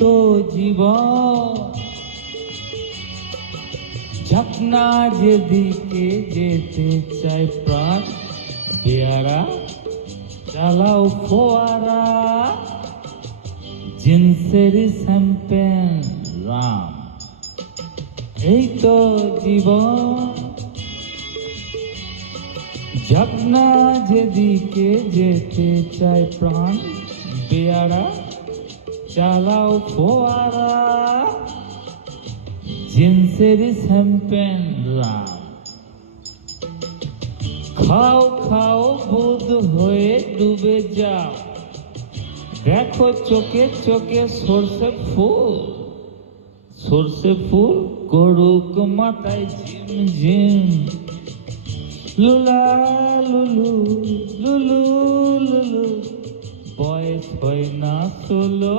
তো জীবন, ঝাপনা যেদিকে যেতে চায় প্রাণ, পেয়ারা চালাও ফোয়ারা, জিন্সের শ্যাম্পেন রাম। এই তো জীবন, ঝাপনা যেদিকে যেতে চায় প্রাণ, পেয়ারা চালাও ফোয়ারা, জিন্সের শ্যাম্পেন রাম। খাও খাও বুধ হয়ে ডুবে যাও, দেখো চোখে চোখে সর্ষে ফুল, সর্ষে ফুল করুক মাথায় ঝিম ঝিম। লুলা লুলু লুলু লুলু, বয়স হয় না 16,